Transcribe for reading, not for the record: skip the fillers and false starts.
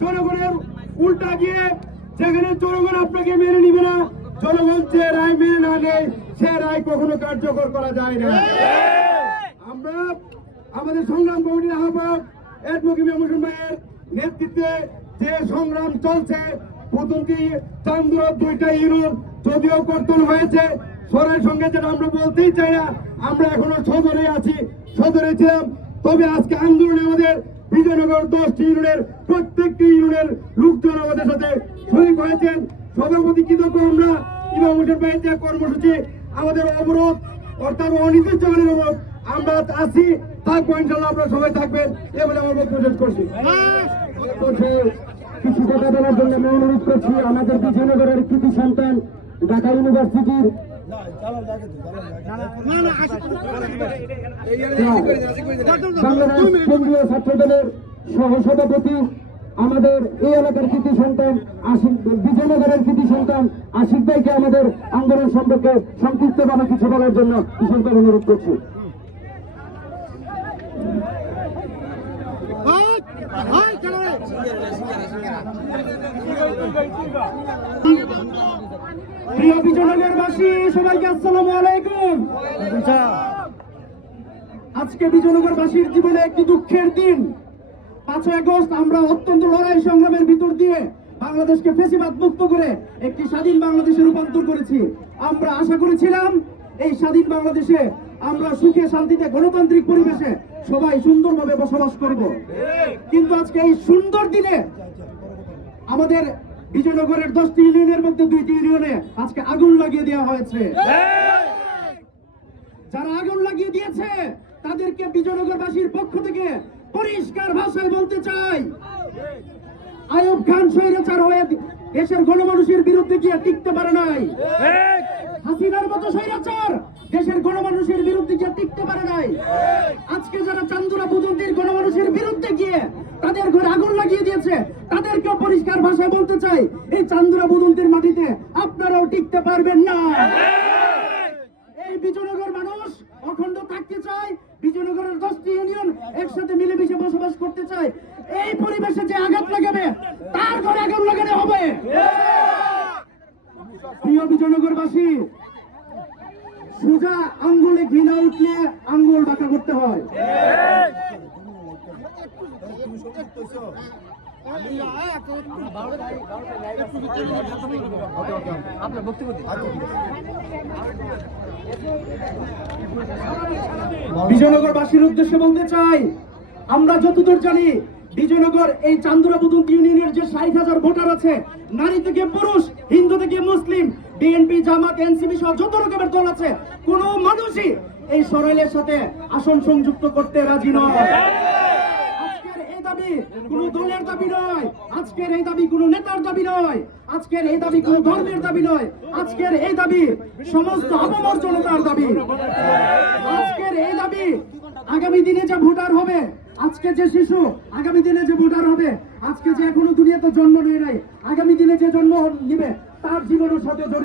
জনগণের উল্টা গিয়ে যেখানে জনগণ আপনাকে মেনে নিবে না, জনগণ যে রায় মেনে না নেয় সে রায় কখনো কার্যকর করা যায় না। আমরা আমাদের সংগ্রাম কমিটির আহ্বায়ক অ্যাডভোকেট মোহাম্মদ ভাইয়ের নেতৃত্বে যে সংগ্রাম চলছে, প্রথমটি চান্দুরা 2টা ইউনিয়ন যদিও কর্তন হয়েছে, সরের সঙ্গে যেটা আমরা বলতেই চাই না, আমরা এখনো সদরে আছি, সদরে ছিলাম। তবে আজকে আন্দোলনে আমাদের বিজয়নগর 10টি ইউনিয়নের প্রত্যেকটি ইউনিয়নের লোকজন আমাদের সাথে শরীক হয়েছেন। সবার প্রতি কৃতজ্ঞ আমরা। ইমাম হোসেন ভাইয়ের যে কর্মসূচি, আমাদের অবরোধ অর্থাৎ অনির্দিষ্টকালীন অবরোধ, আমরা আছি, থাকবো, ইনশাল্লাহ আপনারা সবাই থাকবেন, এ বলে আমার বক্তব্য শেষ করছি। কিছু কথা বলার জন্য আমি অনুরোধ করছি আমাদের বিজয়নগরের কৃতি সন্তান ঢাকা ইউনিভার্সিটির বাংলাদেশ কেন্দ্রীয় ছাত্র দলের সহসভাপতি, আমাদের এই এলাকার কৃতি সন্তান বিজয়নগরের কৃতি সন্তান আশিক ভাইকে আমাদের আন্দোলন সম্পর্কে সংক্ষিপ্তভাবে কিছু বলার জন্য বিশেষ করে অনুরোধ করছি। প্রিয় বিজয়নগরবাসী সবাইকে আসসালামু আলাইকুম। আজকে বিজয়নগরবাসীর জীবনে একটি দুঃখের দিন। 5ই আগস্ট আমরা অত্যন্ত লড়াই সংগ্রামের ভিতর দিয়ে বাংলাদেশকে ফ্যাসিবাদ মুক্ত করে একটি স্বাধীন বাংলাদেশে রূপান্তর করেছি। আমরা আশা করেছিলাম এই স্বাধীন বাংলাদেশে আমরা সুখে শান্তিতে গণতান্ত্রিক পরিবেশে সবাই সুন্দরভাবে বসবাস করব। কিন্তু আজকে এই সুন্দর দিনে আমাদের বিজয়নগরের 10টি ইউনিয়নের মধ্যে 2টি ইউনিয়নে আজকে আগুন লাগিয়ে দেওয়া হয়েছে। যারা আগুন লাগিয়ে দিয়েছে তাদেরকে বিজয়নগরবাসীর পক্ষ থেকে পরিষ্কার ভাষায় বলতে চাই, আইয়ুব খান স্বৈরাচার হয়ে দেশের গণমানুষের বিরুদ্ধে গিয়ে টিকতে পারে নাই। হাসিনার মতো স্বৈরাচার দেশের গণমানুষের বিরুদ্ধে গিয়ে টিকতে পারে নাই। আজকে যারা চান্দুরা বুদন্দির গণমানুষের বিরুদ্ধে গিয়ে তাদের ঘরে আগুন লাগিয়ে দিয়েছে, তাদেরকেও পরিষ্কার ভাষায় বলতে চাই, এই চান্দুরা বুদন্দির মাটিতে আপনারাও টিকতে পারবেন না। এই বিজয়নগর মানুষ অখণ্ড থাকতে চায়, বিজয়নগরের 10টি ইউনিয়ন একসাথে মিলেমিশে বসবাস করতে চায়। এই পরিবেশে যে আঘাত লাগাবে তার ঘরে আগুন লাগানো হবে। প্রিয় বিজয়নগরবাসী, সোজা আঙ্গুলে ঘৃণা উঠলে আঙ্গুল বাঁকা করতে হয়। বিজয়নগরবাসীর উদ্দেশ্যে বলতে চাই, আমরা যতদূর জানি বিজয়নগর এই চান্দুরা বুদন্দি ইউনিয়নের যে 60,000 ভোটার আছে, নারী থেকে পুরুষ, হিন্দু থেকে মুসলিম, বিএনপি, জামাত, এনসিপি সহ যত রকমের দল আছে, কোন মানুষই এই সরাইলের সাথে আসন সংযুক্ত করতে রাজি নয়। আজকের এই দাবি কোন দলের দাবি নয়, আজকের এই দাবি কোন নেতার দাবি নয়, আজকের এই দাবি কোন ধর্মের দাবি নয়, আজকের এই দাবি সমস্ত আপামর জনতার দাবি। আজকের এই দাবি আগামী দিনে যে ভোটার হবে, আজকে যে শিশু আগামী দিনে যে ভোটার হবে, আজকে যে এখনো দুনিয়াতে জন্ম নেয় নাই, আগামী দিনে যে জন্ম নিবে তার জীবনের সাথে